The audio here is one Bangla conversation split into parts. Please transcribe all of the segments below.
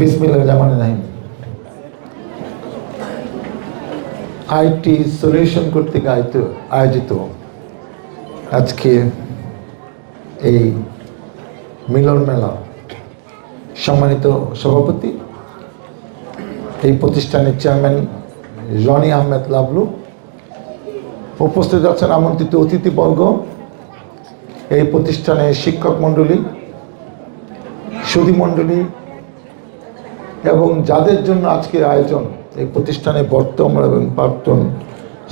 বিসমিল্লাহির রহমানির রহিম। আইটি সলিউশন কর্তৃক আয়োজিত আজকে এই মিলন মেলা সম্মানিত সভাপতি, এই প্রতিষ্ঠানের চেয়ারম্যান রনি আহমেদ লাবলু, উপস্থিত আছেন আমন্ত্রিত অতিথিবর্গ, এই প্রতিষ্ঠানের শিক্ষক মণ্ডলী, সুধী মণ্ডলী এবং যাদের জন্য আজকের আয়োজন, এই প্রতিষ্ঠানে বর্তমান এবং প্রাক্তন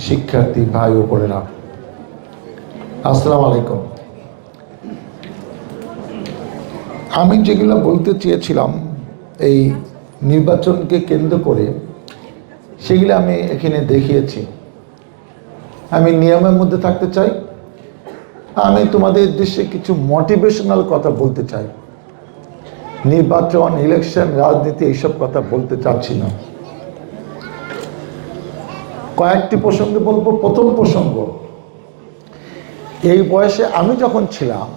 শিক্ষার্থী ভাই ও বোনেরা, আসসালামু আলাইকুম। আমি যেগুলো বলতে চেয়েছিলাম এই নির্বাচনকে কেন্দ্র করে, সেগুলো আমি এখানে দেখিয়েছি। আমি নিয়মের মধ্যে থাকতে চাই। আমি তোমাদের উদ্দেশ্যে কিছু মোটিভেশনাল কথা বলতে চাই। নির্বাচন, ইলেকশন, রাজনীতি এইসব কথা বলতে চাচ্ছি না। কয়েকটি প্রসঙ্গে বলবো। প্রথম প্রসঙ্গ, এই বয়সে আমি যখন ছিলাম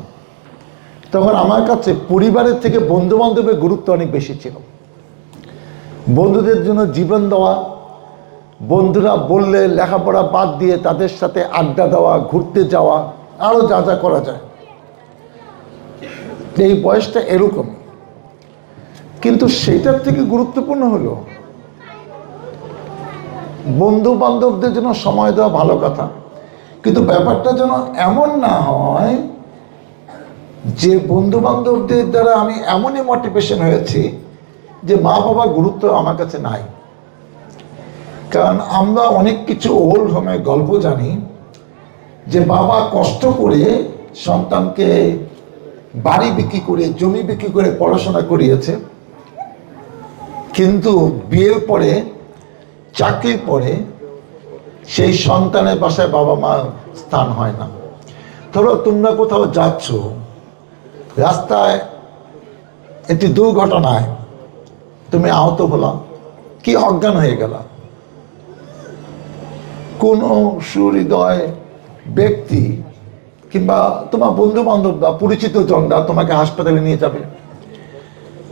তখন আমার কাছে পরিবারের থেকে বন্ধু বান্ধবের গুরুত্ব অনেক বেশি ছিল। বন্ধুদের জন্য জীবন দেওয়া, বন্ধুরা বললে লেখাপড়া বাদ দিয়ে তাদের সাথে আড্ডা দেওয়া, ঘুরতে যাওয়া, আরও যা যা করা যায়, এই বয়সটা এরকম। কিন্তু সেটার থেকে গুরুত্বপূর্ণ হলো বন্ধু বান্ধবদের জন্য সময় দেওয়া ভালো কথা, কিন্তু ব্যাপারটা যেন এমন না হয় যে বন্ধু বান্ধবদের দ্বারা আমি এমনই মোটিভেশন হয়েছি যে মা বাবার গুরুত্ব আমার কাছে নাই। কারণ আমরা অনেক কিছু ওল্ড হোমের গল্প জানি যে বাবা কষ্ট করে সন্তানকে বাড়ি বিক্রি করে, জমি বিক্রি করে পড়াশোনা করিয়েছে, কিন্তু বিয়ের পরে, চাকরির পরে সেই সন্তানের বাসায় বাবা মা স্থান হয় না। ধরো তোমরা কোথাও যাচ্ছ, রাস্তায় একটি দুর্ঘটনায় তুমি আহত হলা, কি অজ্ঞান হয়ে গেলা, কোনো সুহৃদয় ব্যক্তি কিংবা তোমার বন্ধু বান্ধব বা পরিচিত জনরা তোমাকে হাসপাতালে নিয়ে যাবে।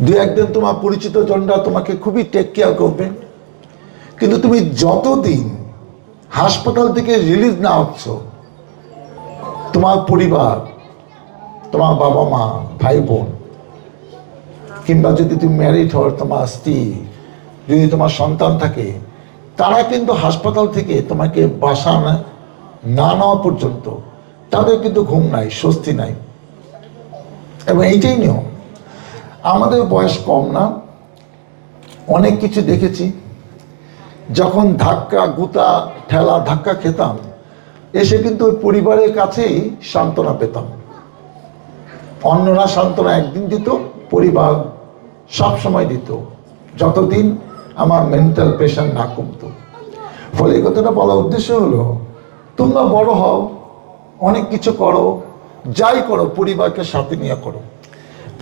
দু একদিন তোমার পরিচিত জনরা তোমাকে খুবই টেক কেয়ার করবে, কিন্তু তুমি যতদিন হাসপাতাল থেকে রিলিজ না হচ্ছ, তোমার পরিবার, তোমার বাবা মা, ভাই বোন, কিংবা যদি তুমি ম্যারিড হও, তোমার স্ত্রী, যদি তোমার সন্তান থাকে, তারা কিন্তু হাসপাতাল থেকে তোমাকে বাসা না নেওয়া পর্যন্ত তাদের কিন্তু ঘুম নাই, স্বস্তি নাই। এবং এইটাই নিয়ম। আমাদের বয়স কম না, অনেক কিছু দেখেছি। যখন ধাক্কা গুতা ঠেলা ধাক্কা খেতাম, এসে কিন্তু ওই পরিবারের কাছেই সান্ত্বনা পেতাম। অন্যরা সান্ত্বনা একদিন দিত, পরিবার সব সময় দিত, যতদিন আমার মেন্টাল প্রেশার না কমতো। ফলে এই কথাটা বলার উদ্দেশ্য হলো, তোমরা বড় হও, অনেক কিছু করো, যাই করো পরিবারকে সাথে নিয়ে করো।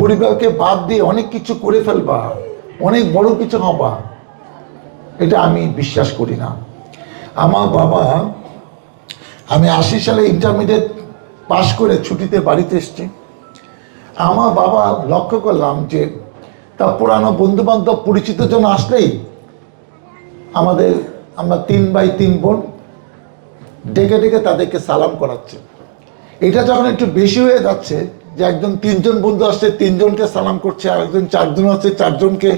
পরিবারকে বাদ দিয়ে অনেক কিছু করে ফেলবা, অনেক বড় কিছু হবা, এটা আমি বিশ্বাস করি না। আমার বাবা, আমি 80 সালে ইন্টারমিডিয়েট পাশ করে ছুটিতে বাড়িতে এসছি। আমার বাবা লক্ষ্য করলাম যে তার পুরানো বন্ধু বান্ধব পরিচিত জন আসলেই আমরা 3 ভাই 3 বোন ডেকে ডেকে তাদেরকে সালাম করাচ্ছে। এটা যখন একটু বেশি হয়ে যাচ্ছে যে একজন 3 জন বন্ধু আসছে, 3 জনকে সালাম করছে, আর একজন 4 জন আসছে, 4 জনকে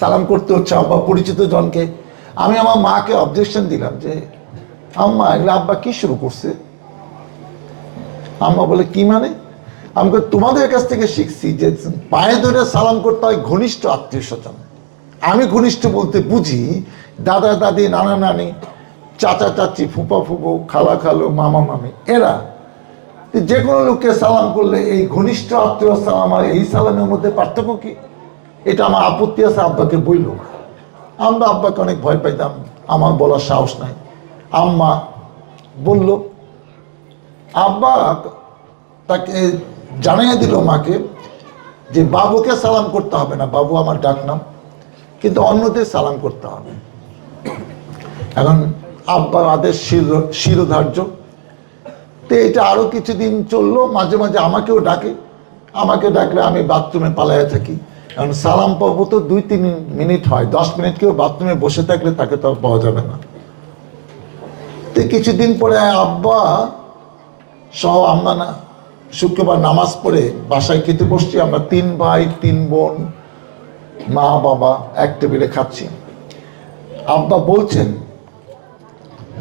সালাম করতে হচ্ছে বা পরিচিত জনকে। আমি আমার মাকে অবজেকশন দিলাম যে আম্মা, এগুলো আব্বা কি শুরু করছে? আম্মা বলে, কি মানে? আমাকে তোমাদের কাছ থেকে শিখছি যে পায়ে ধরে সালাম করতে হয় ঘনিষ্ঠ আত্মীয় স্বজন। আমি ঘনিষ্ঠ বলতে বুঝি দাদা দাদি, নানা নানি, চাচা চাচি, ফুপা ফুপু, খালা খালু, মামা মামি, এরা। যে কোনো লোককে সালাম করলে এই ঘনিষ্ঠ আত্মীয় সালাম আর এই সালামের মধ্যে পার্থক্য কি? এটা আমার আপত্তি আছে, আব্বাকে বইল। আমরা আব্বাকে অনেক ভয় পাইতাম, আমার বলার সাহস নাই। আম্মা বলল, আব্বা তাকে জানিয়ে দিল মাকে যে বাবুকে সালাম করতে হবে না, বাবু আমার ডাক নাম, কিন্তু অন্যদের সালাম করতে হবে। এখন আব্বার আদেশ শিরোধার্য। তো এটা আরো কিছুদিন চললো। মাঝে মাঝে আমাকেও ডাকে, আমাকে ডাকলে আমি বাথরুমে পালাইয়া থাকি, কারণ সালাম পাবো তো 2-3 মিনিট হয়, 10 মিনিট কেউ বাথরুমে বসে থাকলে তাকে তো আর পাওয়া যাবে না। তো কিছুদিন পরে আব্বা সহ আমরা না শুক্রবার নামাজ পড়ে বাসায় খেতে বসছি, আমরা 3 ভাই 3 বোন, মা বাবা এক টেবিলে খাচ্ছি। আব্বা বলছেন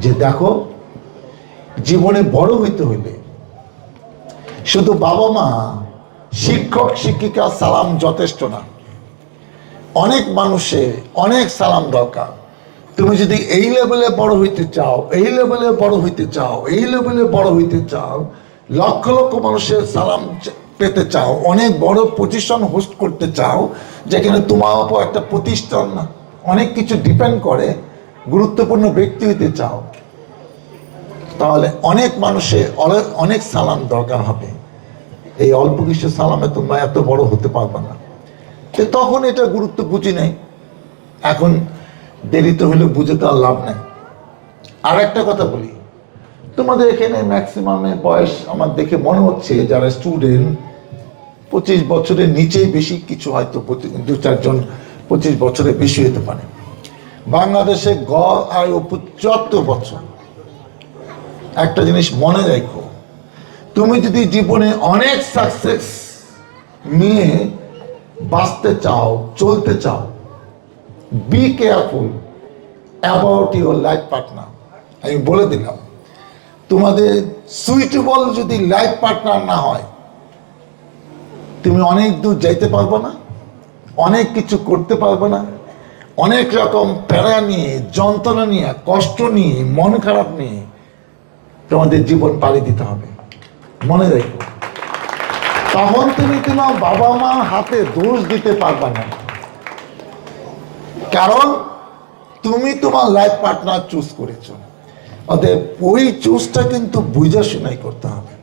যে দেখো, জীবনে বড় হইতে হইলে শুধু বাবা মা, শিক্ষক শিক্ষিকা সালাম যথেষ্ট না, অনেক মানুষের অনেক সালাম দরকার। তুমি যদি এই লেভেলে বড় হইতে চাও, এই লেভেলে বড় হইতে চাও, এই লেভেলে বড় হইতে চাও, লক্ষ লক্ষ মানুষের সালাম পেতে চাও, অনেক বড় পজিশন হোস্ট করতে চাও, যেখানে তোমার উপর একটা প্রতিষ্ঠান অনেক কিছু ডিপেন্ড করে, গুরুত্বপূর্ণ ব্যক্তি হইতে চাও, তাহলে অনেক মানুষের অনেক সালাম দরকার হবে। এই অল্প কিছু সালামে তোমরা এত বড় হতে পারবে না। তখন এটা গুরুত্ব বুঝি নাই, এখন দেরিতে হলে বুঝে তো আর লাভ নাই। আর একটা কথা বলি, তোমাদের এখানে ম্যাক্সিমামে বয়স আমার দেখে মনে হচ্ছে যারা স্টুডেন্ট 25 বছরের নিচে, বেশি কিছু হয়তো 2-4 জন 25 বছরের বেশি হতে পারে। বাংলাদেশে গড় আয়ু 75 বছর। একটা জিনিস মনে রাখো, তুমি যদি জীবনে অনেক সাকসেস নিয়ে বাঁচতে চাও, চলতে চাও, be careful about your life partner. আমি বলে দিলাম, তোমাদের সুইটেবল যদি লাইফ পার্টনার না হয়, তুমি অনেক দূর যাইতে পারবে না, অনেক কিছু করতে পারবে না, অনেক রকম প্যারা নিয়ে, যন্ত্রণা নিয়ে, কষ্ট নিয়ে, মন খারাপ নিয়ে তোমাদের জীবন পাড়ি দিতে হবে। মনে রেখো, তখন তুমি তোমার বাবা মা হাতে দোষ দিতে পারবে না, কারণ তুমি তোমার লাইফ পার্টনার চুজ করেছো। অতএব ওই চুজটা কিন্তু বুঝে শুনাই করতে হবে।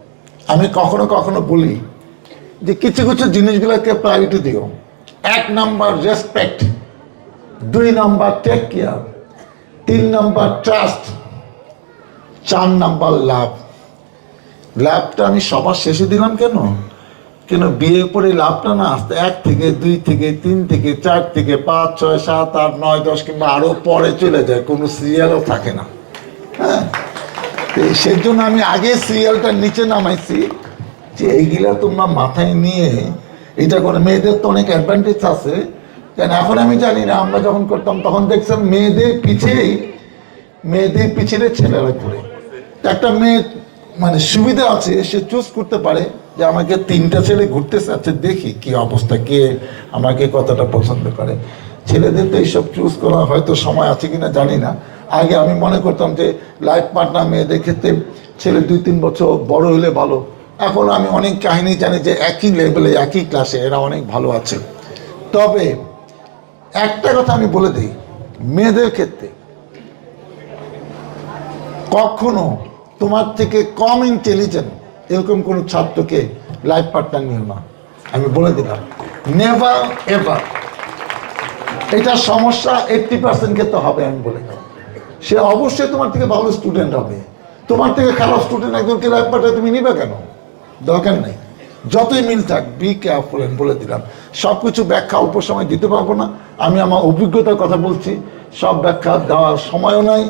আমি কখনো কখনো বলি যে কিছু কিছু জিনিসগুলোকে প্রায়োরিটি দিও। 1 number respect, 2 number take care, 3 number trust, 4 number love. লাভটা আমি সবার শেষে দিলাম কেন বিয়ের পরে লাভটা না আসতে 1 থেকে 2 থেকে 3 থেকে 4 থেকে 5 6 7 8 9 10 কিংবা আরো পরে চলে যায়, কোনো সিরিয়ালও থাকে না। হ্যাঁ, সেই জন্য আমি আগে সিরিয়ালটা নিচে নামাইছি যে এইগুলা তোমরা মাথায় নিয়ে এটা করে। মেয়েদের তো অনেক অ্যাডভান্টেজ আছে, কেন এখন আমি জানি না, আমরা যখন করতাম তখন দেখছিলাম মেয়েদের পিছিয়ে ছেলেরা ঘুরে। একটা মেয়ে মানে সুবিধা আছে, সে চুজ করতে পারে যে আমাকে 3টা ছেলে ঘুরতে চাচ্ছে, দেখি কি অবস্থা, কে আমাকে কতটা পছন্দ করে। ছেলেদের তো এইসব চুজ করা হয়তো সময় আছে কিনা জানি না। আগে আমি মনে করতাম যে লাইফ পার্টনার মেয়েদের ক্ষেত্রে ছেলে 2-3 বছর বড় হলে ভালো। এখন আমি অনেক কাহিনী জানি যে একই লেভেলে, একই ক্লাসে এরা অনেক ভালো আছে। তবে একটা কথা আমি বলে দিই, মেয়েদের ক্ষেত্রে কখনো তোমার থেকে কম ইন্টেলিজেন্ট এরকম কোনো ছাত্রকে লাইফ পার্টনার নিও না। আমি বলে দিলাম, নেভার এভার। এটা সমস্যা 80% ক্ষেত্রে হবে। আমি বলে দিলাম, সে অবশ্যই তোমার থেকে ভালো স্টুডেন্ট হবে। তোমার থেকে খারাপ স্টুডেন্ট একজনকে লাইফ পার্টনার তুমি নিবে কেন? দরকার নেই। যতই মিল থাক, বি কেয়ারফুল। বলে দিলাম, সব কিছু ব্যাখ্যা অল্প সময় দিতে পারবো না। আমি আমার অভিজ্ঞতার কথা বলছি, সব ব্যাখ্যা দেওয়ার সময়ও নাই,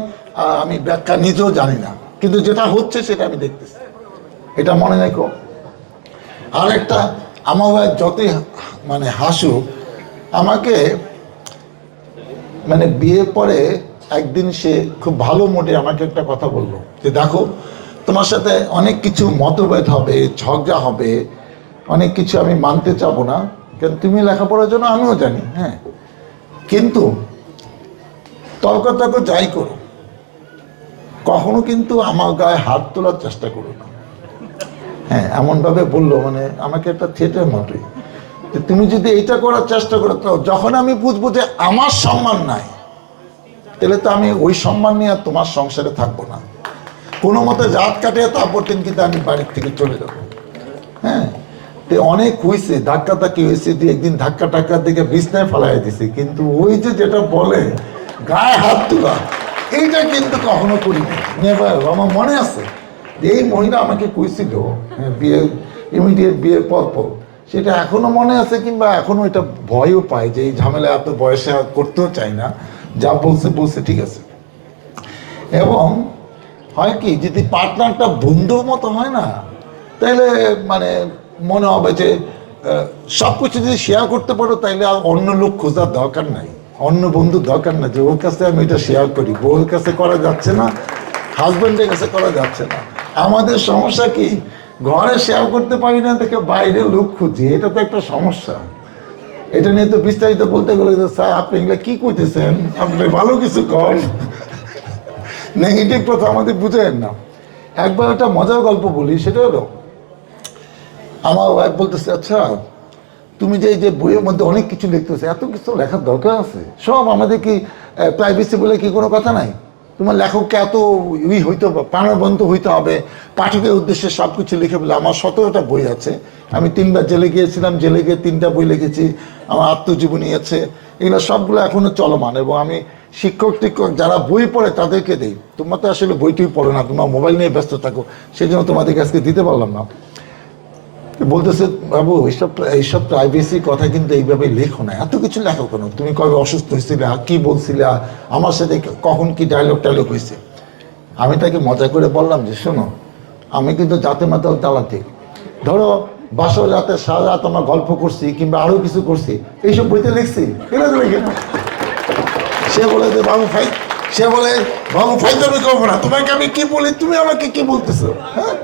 আর আমি ব্যাখ্যা নিজেও জানি না, কিন্তু যেটা হচ্ছে সেটা আমি দেখতেছি। এটা মনে রেখো। আর একটা, আমার যতই মানে হাসুক, আমাকে মানে বিয়ের পরে একদিন সে খুব ভালো মোডে আমাকে একটা কথা বললো যে দেখো, তোমার সাথে অনেক কিছু মতভেদ হবে, ঝগড়া হবে, অনেক কিছু আমি মানতে চাবো না, কারণ তুমি লেখাপড়ার জন্য, আমিও জানি। হ্যাঁ, কিন্তু তর্ক যাই করো, কখনো কিন্তু আমার গায়ে হাত তোলার চেষ্টা করো না। হ্যাঁ, এমনভাবে বললো, মানে আমাকে একটা থিয়েটার মতোই, তুমি যদি এইটা করার চেষ্টা করো, তো যখন আমি বুঝবো যে আমার সম্মান নাই, তাহলে তো আমি ওই সম্মান নিয়ে আর তোমার সংসারে থাকবো না। কোনো মতে রাত কাটিয়ে তারপর কিন্তু আমি বাড়ির থেকে চলে যাবো। হ্যাঁ, তো অনেক হয়েছে, ধাক্কি হয়েছে, দিয়ে একদিন ধাক্কা দিকে বিছনায় ফেলাই দিছে, কিন্তু ওই যে যেটা বলে গায়ে হাত তোলা, এইটা কিন্তু কখনো করিনি, নেভার। আমার মনে আছে যে এই মহিলা আমাকে কইছিল বিয়ে ইমিডিয়েট বিয়ের পর সেটা এখনো মনে আছে, কিংবা এখনো এটা ভয়ও পায় যে এই ঝামেলা এত বয়সে আর করতেও চাই না, যা বলছে বলছে ঠিক আছে। এবং হয় কি, যদি পার্টনারটা বন্ধুর মতো হয় না, তাহলে মানে মনে হবে যে সব কিছু যদি শেয়ার করতে পারো, তাইলে আর অন্য লোক খোঁজার দরকার নাই, অন্য বন্ধুর দরকার না যে ওর কাছে আমি এটা শেয়ার করি। বউর কাছে করা যাচ্ছে না, হাজব্যান্ডের কাছে করা যাচ্ছে না। আমাদের সমস্যা কি, ঘরে শেয়ার করতে পারি না দেখে বাইরে লোক খুঁজি, এটা তো একটা সমস্যা। এটা নিয়ে তো বিস্তারিত বলতে গেলে যে স্যার আপনি এগুলো কি করতেছেন, আপনি ভালো কিছু কর, নেগেটিভ কথা আমাদের বুঝেন না। একবার একটা মজার গল্প বলি, সেটা হলো আমার ওয়াইফ বলতেছে, আচ্ছা তুমি যে এই যে বইয়ের মধ্যে অনেক কিছু লিখতেছে, এত কিছু লেখার দরকার আছে? সব আমাদের কি প্রাইভেসি বলে কি কোনো কথা নাই? তোমার লেখককে এত হইতে হবে, প্রাণবন্ত হইতে হবে, পাঠকের উদ্দেশ্যে সব কিছু লিখে বলে? আমার 17টা বই আছে, আমি 3বার জেলে গিয়েছিলাম, জেলে গিয়ে 3টা বই লিখেছি, আমার আত্মজীবনী আছে, এগুলো সবগুলো এখনো চলমান। এবং আমি শিক্ষক টিক্ষক যারা বই পড়ে তাদেরকে দিই। তোমরা তো আসলে বইটই পড়ো না, তোমরা মোবাইল নিয়ে ব্যস্ত থাকো, সেই জন্য তোমাদেরকে আজকে দিতে পারলাম না। বলতেছে, বাবু এইসব প্রাইভেসি কথা কিন্তু এইভাবে লেখো না, এত কিছু লেখো কেন? তুমি কবে অসুস্থ হয়েছিলে, কি বলছিলে, আমার সাথে কখন কি ডায়লগ টায়লগ হয়েছে? আমি তাকে মজা করে বললাম যে শোনো, আমি কিন্তু জাতে মাতাল তালাতে, ধরো বাসর রাতে সারা রাত আমরা গল্প করছি কিংবা আরো কিছু করছি, এইসব বইতে লিখছি, এটা তো লিখি না। সে বলে যে বাবু ফাই, সে বলে বাবু ফাইজলামি করবো না, তোমাকে আমি কি বলি, তুমি আমাকে কি বলতেছো? হ্যাঁ।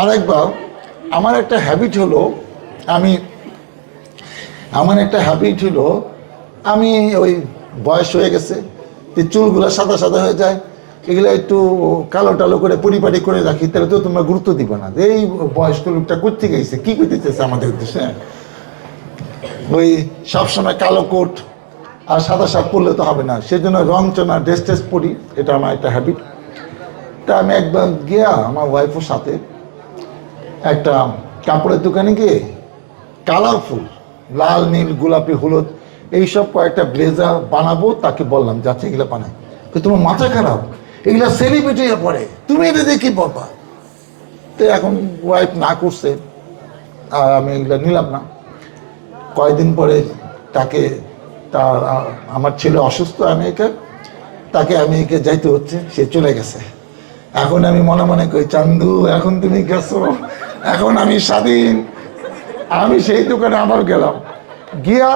আরেকবার আমার একটা হ্যাবিট হলো, আমি ওই বয়স হয়ে গেছে, চুলগুলো সাদা সাদা হয়ে যায়, এগুলো একটু কালো টালো করে পরিপাটি করে রাখি, তাহলে তো তোমরা গুরুত্ব দিবে না যে এই বয়স্ক লোকটা করতে গেছে, কি করতে চাইছে আমাদের উদ্দেশ্যে। ওই সবসময় কালো কোট আর সাদা শার্ট পরলে তো হবে না, সেজন্য রং চনা ড্রেস ট্রেস পরি, এটা আমার একটা হ্যাবিট। তা আমি একবার গিয়া আমার ওয়াইফের সাথে একটা কাপড়ের দোকানে গিয়ে কালারফুল লাল নীল গোলাপি হলুদ এইসব কয়েকটা ব্লেজার বানাবো, তাকে বললাম যাচ্ছে এগুলো বানাই। তোমার মাথা খারাপ, এগুলা সেলিব্রিটি পরে, তুমি এটা দিয়ে কি বলবা? তো এখন ওয়াইফ না করছে আর আমি এগুলো নিলাম না। কয়েকদিন পরে তাকে আমার ছেলে অসুস্থ আমেরিকা, তাকে আমেরিকা যাইতে হচ্ছে, সে চলে গেছে। এখন আমি মনে মনে করি, চান্দু এখন তুমি গেছো, এখন আমি স্বাধীন। আমি সেই দোকানে আবার গেলাম, গিয়া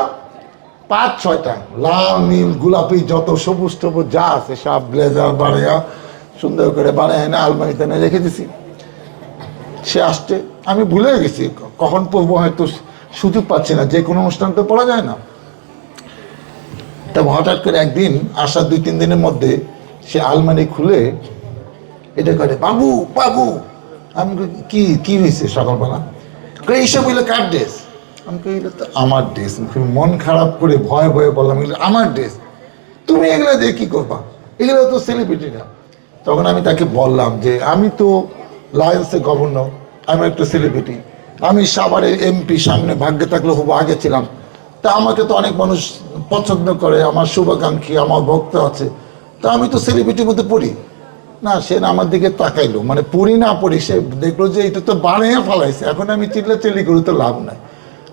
5-6টা লাল নীল গোলাপি যত সবুজ টবুজ যা আছে সব ব্লেজার বানাইয়া সুন্দর করে বানায় না আলমারিতে না রেখে দিছি। সে আসছে, আমি ভুলে গেছি কখন পড়বো, হয়তো সুযোগ পাচ্ছি না, যে কোনো অনুষ্ঠান তো পড়া যায় না। তা হঠাৎ করে একদিন আসার 2-3 দিনের মধ্যে সে আলমারি খুলে এটা করে, বাবু বাবু। আমি কি কি হয়েছে সকালবেলা? এইসব হইলো কার ড্রেস? আমি কইলে তো আমার ড্রেস। মন খারাপ করে ভয়ে ভয়ে বললাম, এগুলো আমার ড্রেস, তুমি এগুলো দিয়ে কি করবা? এগুলো তো সেলিব্রিটিরা। তখন আমি তাকে বললাম যে আমি তো লায়েন্সের গভর্নর, আমি একটা সেলিব্রিটি, আমি সাভারের এমপি, সামনে ভাগ্যে থাকলে হবো, আগে ছিলাম। তা আমাকে তো অনেক মানুষ পছন্দ করে, আমার শুভাকাঙ্ক্ষী, আমার ভক্ত আছে, তা আমি তো সেলিব্রিটির মধ্যে পড়ি না। সে আমার দিকে তাকাইলো, মানে পড়ি না পড়ি, সে দেখলো যে এটা তো বানিয়ে ফেলাইছে, এখন আমি চিল্লি করি তো লাভ নাই।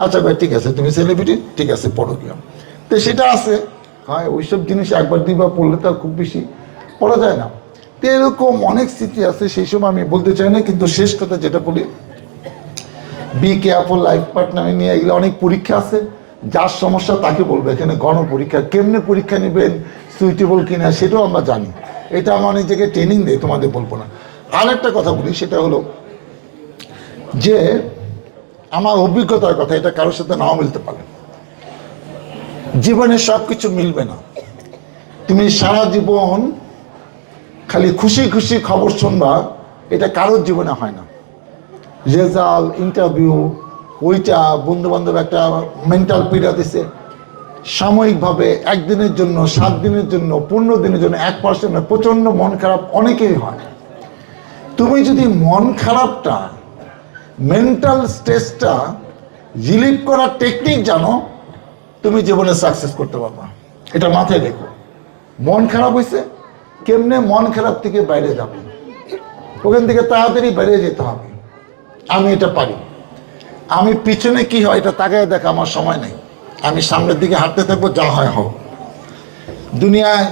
আচ্ছা ভাই ঠিক আছে, তুমি সেলিব্রিটি, ঠিক আছে পড়ো গিয়া। তো সেটা আছে, হ্যাঁ ওইসব জিনিস একবার 2বার পড়লে তো আর খুব বেশি পড়া যায় না। তো এরকম অনেক স্মৃতি আছে, সেই সময় আমি বলতে চাই না, কিন্তু শেষ কথা যেটা বলি, বি কেয়ারফুল, লাইফ পার্টনার নিয়ে এগুলো অনেক পরীক্ষা আছে। যার সমস্যা তাকে বলবো, এখানে গণপরীক্ষা, কেমনে পরীক্ষা নেবেন, সুইটেবল কিনা সেটাও আমরা জানি, এটা আমরা অনেক জায়গায় ট্রেনিং দেয়, তোমাদের বলবো না। আর একটা কথা বলি, সেটা হলো যে আমার অভিজ্ঞতার কথা, এটা কারোর সাথে নাও মিলতে পারে। জীবনে সব কিছু মিলবে না, তুমি সারা জীবন খালি খুশি খুশি খবর শুনবা, এটা কারোর জীবনে হয় না। রেজাল্ট, ইন্টারভিউ, ওইটা বন্ধু বান্ধব একটা মেন্টাল পীড়া দিছে, সাময়িকভাবে একদিনের জন্য, 7 দিনের জন্য, 15 দিনের জন্য, 1% প্রচন্ড মন খারাপ অনেকেই হয়। তুমি যদি মন খারাপটা, মেন্টাল স্ট্রেসটা রিলিভ করার টেকনিক জানো, তুমি জীবনে সাকসেস করতে পারবা। এটা মাথায় রেখো। মন খারাপ হয়েছে, কেমনে মন খারাপ থেকে বাইরে যাবে, ওখান থেকে তাড়াতাড়ি বেরিয়ে যেতে হবে। আমি এটা পারি। আমি পিছনে কি হয় এটা তাকায় দেখা আমার সময় নেই। আমি সামনের দিকে হাঁটতে থাকবো, যা হয় হোক। দুনিয়ায়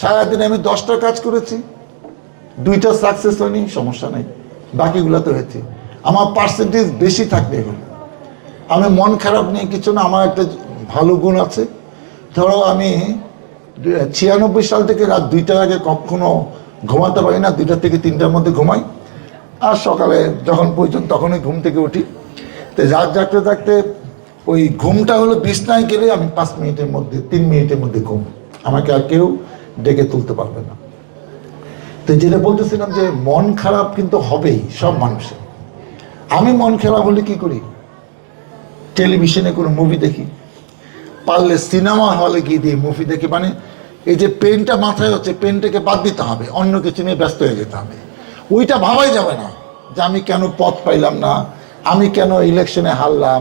সারাদিন আমি 10টা কাজ করেছি, 2টা সাকসেস হয়নি, সমস্যা নেই, বাকিগুলো তো হয়েছে। আমার পার্সেন্টেজ বেশি থাকবে এগুলো। আমি মন খারাপ নিয়ে কিছু না, আমার একটা ভালো গুণ আছে। ধরো আমি 96 সাল থেকে রাত 2টার আগে কখনো ঘুমাতে পারি না, 2টা থেকে 3টার মধ্যে ঘুমাই। আর সকালে যখন প্রয়োজন তখনই ঘুম থেকে উঠি। তো রাত জাগতে থাকতে ওই ঘুমটা হলো, বিছনায় গেলে আমি 5 মিনিটের মধ্যে 3 মিনিটের মধ্যে ঘুম, আমাকে আর কেউ ডেকে তুলতে পারবে না। তো যেটা বলতেছিলাম যে মন খারাপ কিন্তু হবেই সব মানুষের। আমি মন খারাপ হলে কি করি, টেলিভিশনে কোনো মুভি দেখি, পারলে সিনেমা হলে গিয়ে দিয়ে মুভি দেখি। মানে এই যে পেনটা মাথায় হচ্ছে, পেনটাকে বাদ দিতে হবে, অন্য কিছু নিয়ে ব্যস্ত হয়ে যেতে হবে। ওইটা ভাবাই যাবে না যে আমি কেন পথ পাইলাম না, আমি কেন ইলেকশনে হারলাম,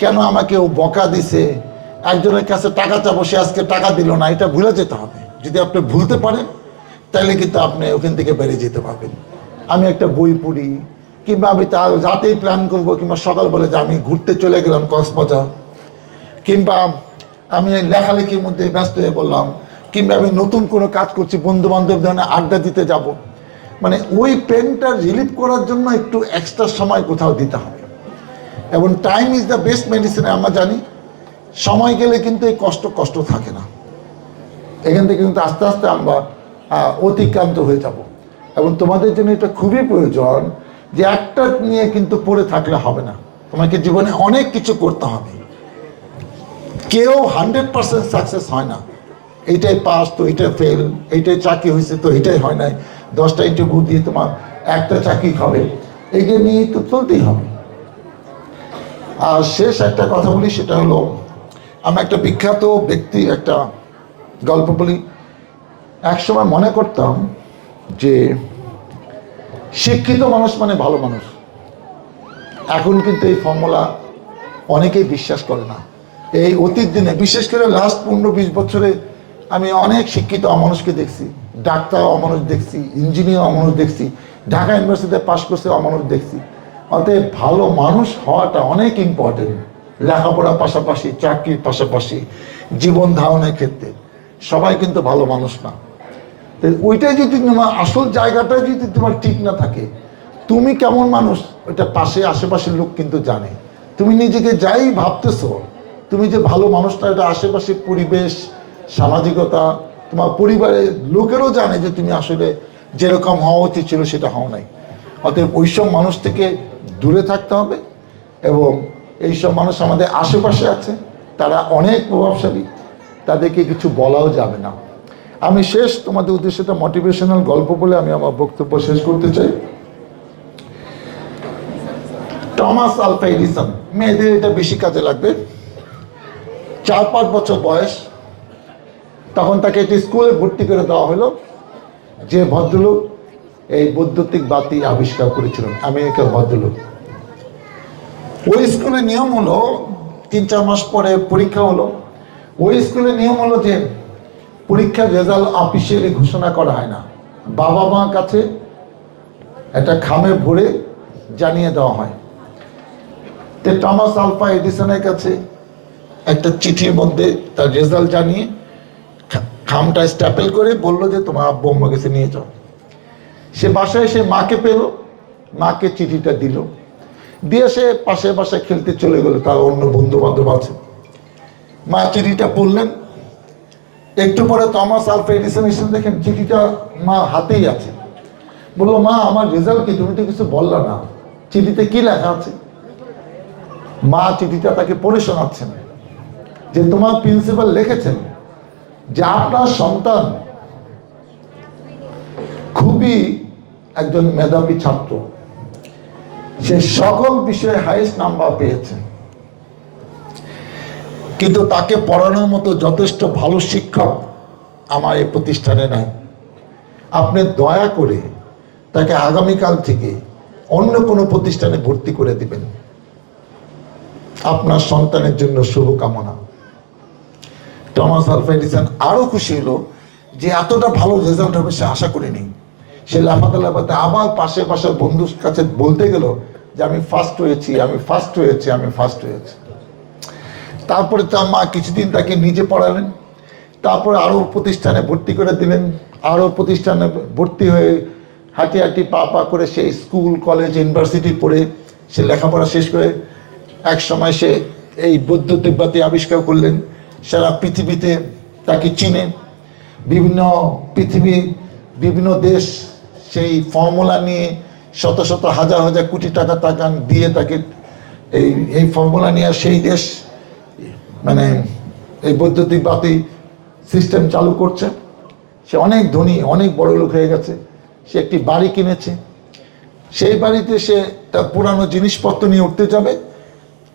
কেন আমাকে ও বকা দিছে, একজনের কাছে টাকা চাবো সে আজকে টাকা দিল না, এটা ভুলে যেতে হবে। যদি আপনি ভুলতে পারেন তাহলে কিন্তু আপনি ওখান থেকে বেরিয়ে যেতে পারবেন। আমি একটা বই পড়ি, কিংবা আমি তার রাতেই প্ল্যান করবো, কিংবা সকালবেলা যে আমি ঘুরতে চলে গেলাম কক্সবাজার, কিংবা আমি লেখালেখির মধ্যে ব্যস্ত হয়ে পড়লাম, কিংবা আমি নতুন কোনো কাজ করছি, বন্ধু বান্ধব ধরনের আড্ডা দিতে যাব। মানে ওই পেনটা রিলিভ করার জন্য একটু এক্সট্রা সময় কোথাও দিতে হবে। এবং time is the best medicine, আমরা জানি। সময় গেলে কিন্তু এই কষ্ট থাকে না। এখান থেকে কিন্তু আস্তে আস্তে আমরা অতিক্রান্ত হয়ে যাব। এবং তোমাদের জন্য এটা খুবই প্রয়োজন যে একটা নিয়ে কিন্তু পড়ে থাকলে হবে না, তোমাকে জীবনে অনেক কিছু করতে হবে। কেউ 100% সাকসেস হয় না। এইটাই পাস তো এইটাই ফেল, এইটাই চাকরি হয়েছে তো এইটাই হয় নাই, 10টা ইন্টারভিউ দিয়ে তোমার একটা চাকরি হবে, এইটা নিয়ে তো চলতেই হবে। আর শেষ একটা কথা বলি, সেটা হলো আমি একটা বিখ্যাত ব্যক্তি একটা গল্প বলি। একসময় মনে করতাম যে শিক্ষিত মানুষ মানে ভালো মানুষ। এখন কিন্তু এই ফর্মুলা অনেকেই বিশ্বাস করে না। এই অতীত দিনে, বিশেষ করে লাস্ট 15-20 বছরে আমি অনেক শিক্ষিত অমানুষকে দেখছি, ডাক্তার অমানুষ দেখছি, ইঞ্জিনিয়ার অমানুষ দেখছি, ঢাকা ইউনিভার্সিটিতে পাশ করছে অমানুষ দেখছি। অতএব ভালো মানুষ হওয়াটা অনেক ইম্পর্টেন্ট। লেখাপড়ার পাশাপাশি, চাকরির পাশাপাশি, জীবন ধারণের ক্ষেত্রে সবাই কিন্তু ভালো মানুষ না। তো ওইটাই যদি তোমার আসল জায়গাটা যদি তোমার ঠিক না থাকে, তুমি কেমন মানুষ ওইটা পাশে আশেপাশের লোক কিন্তু জানে। তুমি নিজেকে যাই ভাবতেছো, তুমি যে ভালো মানুষটা, এটা আশেপাশে পরিবেশ, সামাজিকতা, তোমার পরিবারের লোকেরও জানে যে তুমি আসলে যেরকম হওয়া উচিত ছিল সেটা হও নাই। অতএব ওইসব মানুষ থেকে দূরে থাকতে হবে। এবং এইসব মানুষ আমাদের আশেপাশে আছে, তারা অনেক প্রভাবশালী, তাদেরকে কিছু বলাও যাবে না। আমি শেষ তোমাদের উদ্দেশ্যে একটা মোটিভেশনাল গল্প বলে আমি আমার বক্তব্য শেষ করতে চাই। টমাস আলভা এডিসন, মেয়েদের এটা বেশি কাজে লাগবে। 4-5 বছর বয়স, তখন তাকে একটি স্কুলে ভর্তি করে দেওয়া হলো, যে ভদ্রলোক এই বৈদ্যুতিক বাতি আবিষ্কার করেছিলেন, আমেরিকার ভদ্রলোক। ওই স্কুলের নিয়ম হলো 3-4 মাস পরে পরীক্ষা হলো। ওই স্কুলের নিয়ম হলো যে পরীক্ষার রেজাল্ট অফিসিয়ালি ঘোষণা করা হয় না, বাবা মার কাছে একটা খামে ভরে জানিয়ে দেওয়া হয়। তো টমাস আলভা এডিসনের কাছে একটা চিঠির মধ্যে তার রেজাল্ট জানিয়ে খামটা স্ট্যাপেল করে বললো যে তোমার আব্বু আম্মা কাছে নিয়ে যাও। সে বাসায় এসে মাকে পেল, মাকে চিঠিটা দিল, দিয়ে সে পাশের বাসায় খেলতে চলে গেল, তার অন্য বন্ধু বান্ধব আছে। মা চিঠিটা পড়লেন। একটু পরে টমাস আলভা এডিসন এসে দেখেন চিঠিটা মা হাতেই আছে। বললো, মা আমার রেজাল্ট কি, তুমি তো কিছু বললা না, চিঠিতে কি লেখা আছে? মা চিঠিটা তাকে পড়ে শোনাচ্ছেন যে তোমার প্রিন্সিপাল লিখেছেন যে আপনার সন্তান খুবই একজন মেধাবী ছাত্র, সে সকল বিষয়ে হাইয়েস্ট নাম্বার পেয়েছে, কিন্তু তাকে পড়ানোর মতো যথেষ্ট ভালো শিক্ষক আমার এই প্রতিষ্ঠানে নাই। আপনি দয়া করে তাকে আগামীকাল থেকে অন্য কোনো প্রতিষ্ঠানে ভর্তি করে দিবেন। আপনার সন্তানের জন্য শুভকামনা। টমাস আলভা এডিসন আরো খুশি হলো যে এতটা ভালো রেজাল্ট হবে সে আশা করেনি। সে লাফাতে লাফাতে আবার পাশে বন্ধুর কাছে বলতে গেল যে যে আমি ফার্স্ট হয়েছি, আমি ফার্স্ট হয়েছি, আমি ফার্স্ট হয়েছি। তারপরে তার মা কিছুদিন তাকে নিজে পড়ালেন, তারপরে আরও প্রতিষ্ঠানে ভর্তি করে দিলেন, আরও প্রতিষ্ঠানে ভর্তি হয়ে হাঁটি হাঁটি পা পা করে সে স্কুল কলেজ ইউনিভার্সিটি পড়ে সে লেখাপড়া শেষ করে এক সময় সে এই বৈদ্যুতিক বাতি আবিষ্কার করলেন। সারা পৃথিবীতে তাকে চিনে, বিভিন্ন দেশ সেই ফর্মুলা নিয়ে শত শত হাজার হাজার কোটি টাকা দিয়ে তাকে এই ফর্মুলা নিয়ে সেই দেশ মানে এই বৈদ্যুতিক বাতি সিস্টেম চালু করছে। সে অনেক ধনী, অনেক বড় লোক হয়ে গেছে। সে একটি বাড়ি কিনেছে, সেই বাড়িতে সে তার পুরানো জিনিসপত্র নিয়ে উঠতে যাবে,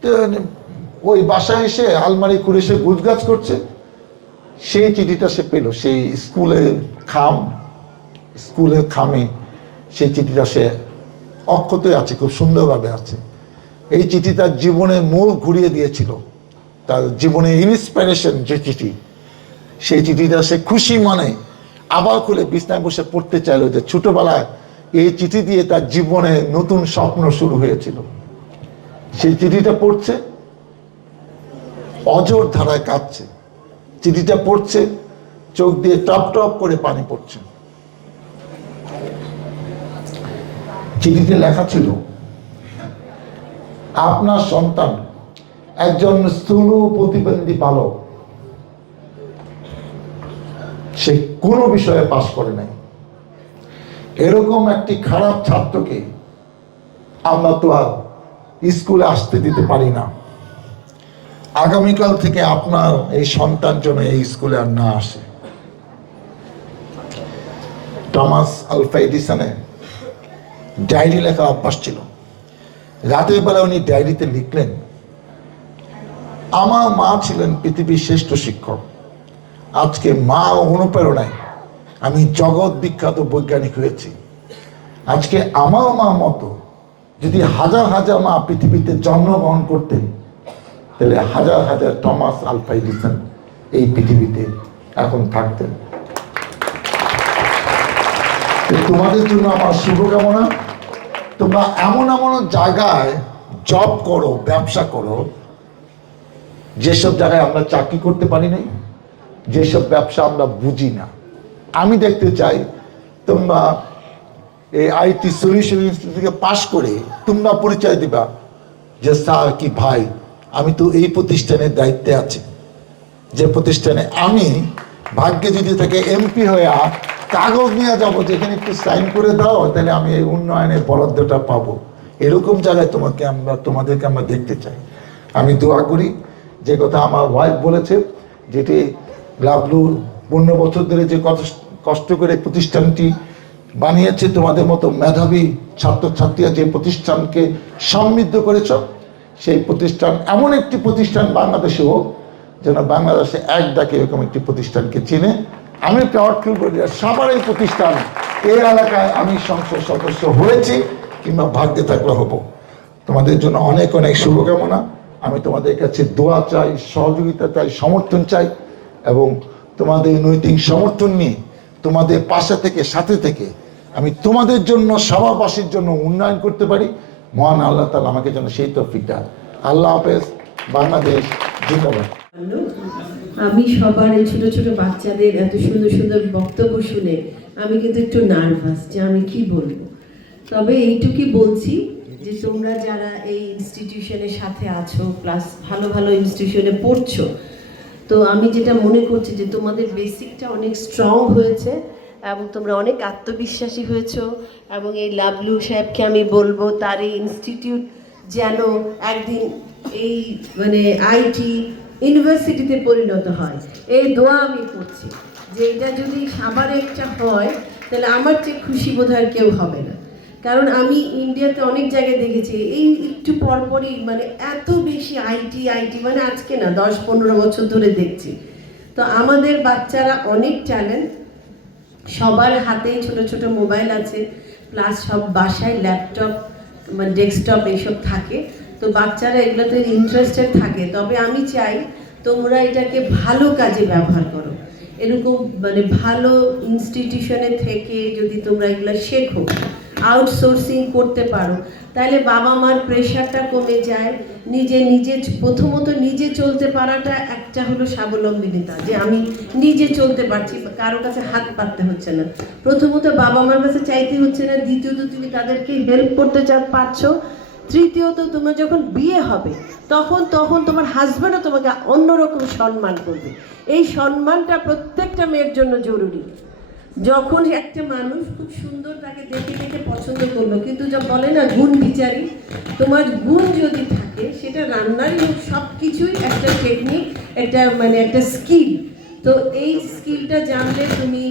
তো ওই বাসায় এসে আলমারি খুলে সে গুছগাছ করছে। সেই চিঠিটা সে পেল, সেই স্কুলের খামে সেই চিঠিটা সে অক্ষতই আছে, খুব সুন্দরভাবে আছে। এই চিঠি তার জীবনের মোড় ঘুরিয়ে দিয়েছিল, তার জীবনে ইন্সপিরেশন যে চিঠি, সেই চিঠিটা সে খুশি মনে আবার খুলে বিছনায় বসে পড়তে চাইলো, যে ছোটবেলায় এই চিঠি দিয়ে তার জীবনে নতুন স্বপ্ন শুরু হয়েছিল। সেই চিঠিটা পড়ছে, অজর ধারায় কাঁদছে। চিঠিটা পড়ছে, চোখ দিয়ে টপ টপ করে পানি পড়ছে। চিঠিতে লেখা ছিল, আপনার সন্তান একজন স্থূল প্রতিবন্ধী বালক, সে কোনো বিষয়ে পাশ করে নাই। এরকম একটি খারাপ ছাত্রকে আমরা তো আর স্কুলে আসতে দিতে পারি না। আগামীকাল থেকে আপনার এই সন্তান যেন এই স্কুলে আর না আসে। টমাস আলভা এডিসনের ডায়েরি লেখা অভ্যাস ছিল। রাতের বেলা উনি ডায়েরিতে লিখলেন, আমার মা ছিলেন পৃথিবীর শ্রেষ্ঠ শিক্ষক, আজকে মা অনুপ্রেরণায় আমি জগৎ বিখ্যাত বৈজ্ঞানিক হয়েছি। আজকে আমার মা মতো যদি হাজার হাজার মা পৃথিবীতে জন্মগ্রহণ করতেন, তাহলে হাজার হাজার টমাস আলভা এডিসন এই পৃথিবীতে এখন থাকতেন। তোমাদের জন্য আমার শুভকামনা। তোমরা এমন এমন জায়গায় জব করো, ব্যবসা করো, যেসব জায়গায় আমরা চাকরি করতে পারি নাই, যেসব ব্যবসা আমরা বুঝি না। আমি দেখতে চাই তোমরা এই আইটি সলিউশন ইনস্টিটিউট থেকে পাশ করে তোমরা পরিচয় দিবা যে স্যার কি ভাই, আমি তো এই প্রতিষ্ঠানের দায়িত্বে আছি, যে প্রতিষ্ঠানে আমি ভাগ্যে যদি থেকে এমপি হয়ে কাগজ নিয়ে যাবো, যেখানে একটু সাইন করে দাও, তাহলে আমি এই উন্নয়নের বরাদ্দটা পাবো। এরকম জায়গায় তোমাদেরকে আমরা দেখতে চাই। আমি দোয়া করি, যে কথা আমার ওয়াইফ বলেছে, যেটি লাভলু 15 বছর ধরে যে কষ্ট করে প্রতিষ্ঠানটি বানিয়েছে, তোমাদের মতো মেধাবী ছাত্রছাত্রীরা যে প্রতিষ্ঠানকে সমৃদ্ধ করেছ, সেই প্রতিষ্ঠান এমন একটি প্রতিষ্ঠান বাংলাদেশে হোক যেন বাংলাদেশে এক ডাকে এরকম একটি প্রতিষ্ঠানকে চিনে। আমি প্রাউড ফিল করি সবার এই প্রতিষ্ঠান, এই এলাকায় আমি সংসদ সদস্য হয়েছি কিংবা ভাগ্যে থাকলে হব। তোমাদের জন্য অনেক অনেক শুভকামনা। আমি তোমাদের কাছে দোয়া চাই, সহযোগিতা চাই, সমর্থন চাই, এবং তোমাদের নৈতিক সমর্থন নিয়ে তোমাদের পাশে থেকে সাথে থেকে আমি তোমাদের জন্য সবাবাসীর জন্য উন্নয়ন করতে পারি। মহান আল্লাহ তাআলা আমাকে যেন সেই তৌফিক দেন। আল্লাহ হাফেজ। বাংলাদেশ জিন্দাবাদ। আমি সবার এই ছোট ছোট বাচ্চাদের এত সুন্দর সুন্দর বক্তব্য শুনে আমি কিন্তু একটু নার্ভাস যে আমি কি বলবো। তবে এইটুকুই বলছি যে তোমরা যারা এই ইনস্টিটিউশনের সাথে আছো, প্লাস ভালো ভালো ইনস্টিটিউশনে পড়ছো, তো আমি যেটা মনে করছি যে তোমাদের বেসিকটা অনেক স্ট্রং হয়েছে এবং তোমরা অনেক আত্মবিশ্বাসী হয়েছো। এবং এই লাভলু সাহেবকে আমি বলবো, তার এই ইনস্টিটিউট যেন একদিন এই মানে আইটি ইউনিভার্সিটিতে পরিণত হয়, এই দোয়া আমি করছি। যে এটা যদি সাভারে একটা হয়, তাহলে আমার চেয়ে খুশি বোধহয় কেউ হবে না। কারণ আমি ইন্ডিয়াতে অনেক জায়গায় দেখেছি এই একটু পরপরই মানে এত বেশি আইটি মানে আজকে না, 10-15 বছর ধরে দেখছি। তো আমাদের বাচ্চারা অনেক ট্যালেন্ট, সবার হাতেই ছোট ছোট মোবাইল আছে, প্লাস সব বাসায় ল্যাপটপ মানে ডেস্কটপ এইসব থাকে। তো বাচ্চারা এগুলোতে ইন্টারেস্টেড থাকে। তবে আমি চাই তোমরা এটাকে ভালো কাজে ব্যবহার করো। এরকম মানে ভালো ইনস্টিটিউশনে থেকে যদি তোমরা এগুলো শেখো, আউটসোর্সিং করতে পারো, তাহলে বাবা মার প্রেশারটা কমে যায়। নিজে প্রথমত নিজে চলতে পারাটা একটা হলো স্বাবলম্বিতা, যে আমি নিজে চলতে পারছি, কারো কাছে হাত পাততে হচ্ছে না। প্রথমত বাবা মার কাছে চাইতে হচ্ছে না, দ্বিতীয়ত তুমি তাদেরকে হেল্প করতে পারছো, তৃতীয়ত তোমার যখন বিয়ে হবে তখন তোমার হাজব্যান্ডও তোমাকে অন্যরকম সম্মান করবে। এই সম্মানটা প্রত্যেকটা মেয়ের জন্য জরুরি। যখন একটা মানুষ খুব সুন্দর, তাকে দেখে দেখে পছন্দ করলো, কিন্তু যা বলে না গুণ বিচারি, তোমার গুণ যদি থাকে, সেটা রান্নারই হোক, সব কিছুই একটা টেকনিক, একটা স্কিল। তো এই স্কিলটা জানলে তুমি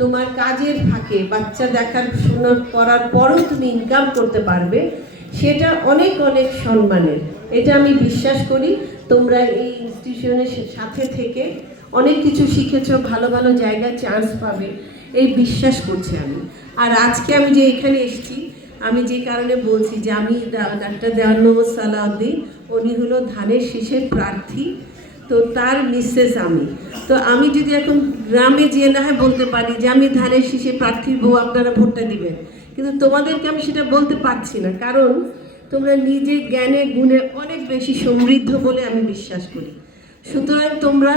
তোমার কাজের ফাঁকে বাচ্চা দেখার শোনার করার পরেও তুমি ইনকাম করতে পারবে, সেটা অনেক অনেক সম্মানের। এটা আমি বিশ্বাস করি। তোমরা এই ইনস্টিটিউশনের সাথে থেকে অনেক কিছু শিখেছো, ভালো ভালো জায়গায় চান্স পাবে, এই বিশ্বাস করছি আমি। আর আজকে আমি যে এখানে এসেছি, আমি যে কারণে বলছি যে আমি ডাক্তার দেওয়ান মোহাম্মদ সালাউদ্দিন, উনি হলো ধানের শীষের প্রার্থী, তো তার মিসেস আমি। তো আমি যদি এখন গ্রামে যেয়ে না হয় বলতে পারি যে আমি ধানের শীষের প্রার্থীর বউ, আপনারা ভোটটা দিবেন, কিন্তু তোমাদেরকে আমি সেটা বলতে পারছি না, কারণ তোমরা নিজে জ্ঞানে গুণে অনেক বেশি সমৃদ্ধ বলে আমি বিশ্বাস করি। সুতরাং তোমরা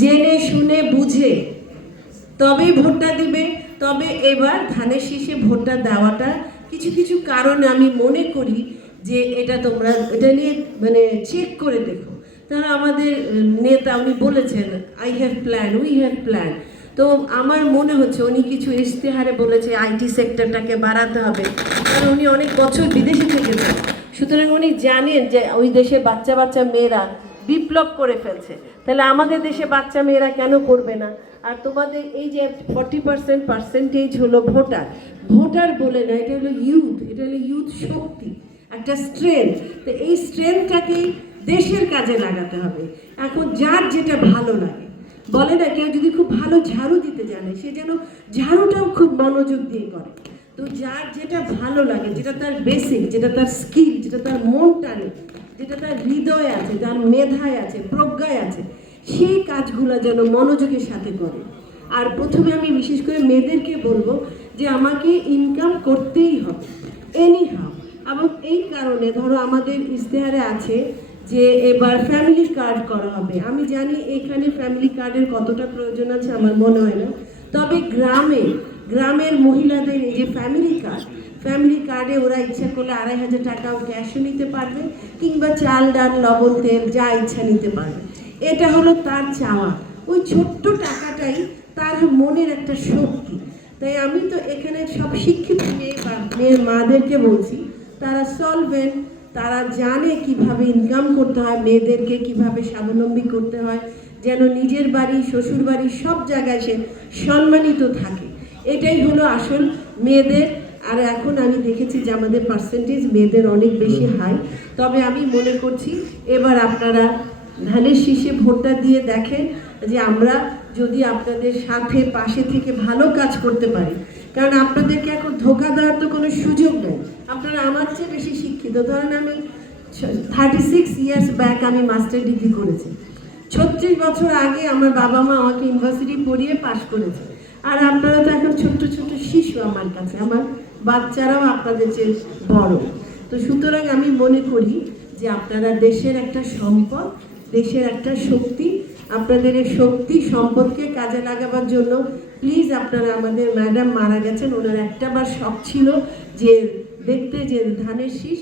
জেনে শুনে বুঝে তবেই ভোটটা দিবে। তবে এবার ধানের শীষে ভোটটা দেওয়াটা কিছু কিছু কারণে আমি মনে করি যে তোমরা এটা নিয়ে চেক করে দেখো। তারা আমাদের নেতা উনি বলেছেন উই হ্যাভ প্ল্যান। তো আমার মনে হচ্ছে উনি কিছু ইশতেহারে বলেছে আইটি সেক্টরটাকে বাড়াতে হবে, কারণ উনি অনেক বছর বিদেশে থেকেছেন। সুতরাং উনি জানেন যে ওই দেশে বাচ্চা বাচ্চা মেয়েরা বিপ্লব করে ফেলছে, তাহলে আমাদের দেশে বাচ্চা মেয়েরা কেন করবে না? আর তোমাদের এই যে 40% হলো ভোটার বলে না, এটা হলো ইউথ শক্তি, একটা স্ট্রেংথ। তো এই স্ট্রেংথটাকেই দেশের কাজে লাগাতে হবে। এখন যার যেটা ভালো লাগে, বলে না কেউ যদি খুব ভালো ঝাড়ু দিতে জানে, সে যেন ঝাড়ুটাও খুব মনোযোগ দিয়ে করে। তো যার যেটা ভালো লাগে, যেটা তার বেসিক, যেটা তার স্কিল, যেটা তার মন টানে, যেটা তার হৃদয়ে আছে, যার মেধায় আছে, প্রজ্ঞায় আছে, সেই কাজগুলো যেন মনোযোগের সাথে করে। আর প্রথমে আমি বিশেষ করে মেয়েদেরকে বলবো যে আমাকে ইনকাম করতেই হবে এনি হাউ। এবং এই কারণে ধরো আমাদের ইশতেহারে আছে যে এবার ফ্যামিলি কার্ড করা হবে। আমি জানি এখানে ফ্যামিলি কার্ডের কতটা প্রয়োজন আছে আমার মনে হয় না, তবে গ্রামের মহিলাদের এই যে ফ্যামিলি কার্ডে ওরা ইচ্ছা করলে 2,500 টাকাও ক্যাশও নিতে পারবে, কিংবা চাল ডাল লবণ তেল যা ইচ্ছা নিতে পারবে। এটা হলো তার চাওয়া, ওই ছোট্ট টাকাটাই তার মনের একটা শক্তি। তাই আমি তো এখানে সব শিক্ষিত মেয়ের মাদেরকে বলছি, তারা সলভেন্ট, তারা জানে কিভাবে ইনকাম করতে হয়, মেয়েদেরকে কিভাবে স্বাবলম্বী করতে হয়, যেন নিজের বাড়ি শ্বশুর বাড়ি সব জায়গায় সে সম্মানিত থাকে। এটাই হলো আসল মেয়েদের। আর এখন আমি দেখেছি যে আমাদের পার্সেন্টেজ মেয়েদের অনেক বেশি হাই। তবে আমি মনে করছি এবার আপনারা ধানের শীষে ভোটটা দিয়ে দেখেন যে আমরা যদি আপনাদের সাথে পাশে থেকে ভালো কাজ করতে পারি, কারণ আপনাদেরকে এখন ধোঁকা দেওয়ার তো কোনো সুযোগ নেই। আপনারা আমার চেয়ে বেশি শিক্ষিত। ধরেন আমি 36 ইয়ার্স ব্যাক আমি মাস্টার ডিগ্রি করেছি, 36 বছর আগে আমার বাবা মা আমাকে ইউনিভার্সিটি পড়িয়ে পাশ করেছে। আর আপনারা তো এখন ছোট্ট ছোট্ট শিশু আমার কাছে, আমার বাচ্চারাও আপনাদের চেয়ে বড়। তো সুতরাং আমি মনে করি যে আপনারা দেশের একটা সম্পদ, দেশের একটা শক্তি। আপনাদের এই শক্তি সম্পদকে কাজে লাগাবার জন্য প্লিজ আপনারা, আমাদের ম্যাডাম মারা গেছেন, ওনার একটাবার শখ ছিল যে দেখতে যে ধানের শীষ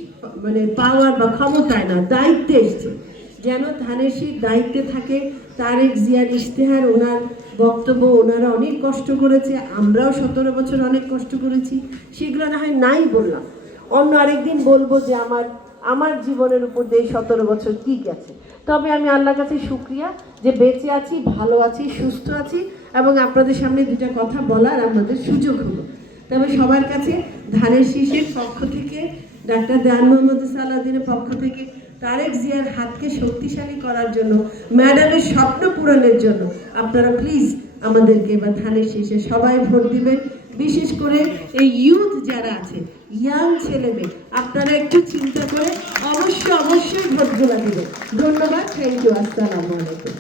পাওয়ার বা ক্ষমতায় না, দায়িত্বে এসছে, যেন ধানের শীষ দায়িত্বে থাকে। তারেক জিয়ার ইশতেহার, ওনার বক্তব্য, ওনারা অনেক কষ্ট করেছে, আমরাও 17 বছর অনেক কষ্ট করেছি, সেগুলো না হয় নাই বললাম, অন্য আরেকদিন বলবো যে আমার জীবনের উপর দিয়ে 17 বছর কি গেছে। তবে আমি আল্লাহর কাছে শুকরিয়া যে বেঁচে আছি, ভালো আছি, সুস্থ আছি, এবং আপনাদের সামনে দুটা কথা বলার আমাদের সুযোগ হলো। তবে সবার কাছে ধানের শীষের পক্ষ থেকে, ডাক্তার দেওয়ান মোহাম্মদ সালাউদ্দিনের পক্ষ থেকে, তারেক জিয়ার হাতকে শক্তিশালী করার জন্য, ম্যাডামের স্বপ্ন পূরণের জন্য আপনারা প্লিজ আমাদেরকে এবার ধানের শীষে সবাই ভোট দিবেন। বিশেষ করে এই ইউথ যারা আছে, ইয়াং ছেলে মেয়ে, আপনারা একটু চিন্তা করে অবশ্যই ভোটগুলো দিবেন। ধন্যবাদ, থ্যাংক ইউ, আসসালামু আলাইকুম।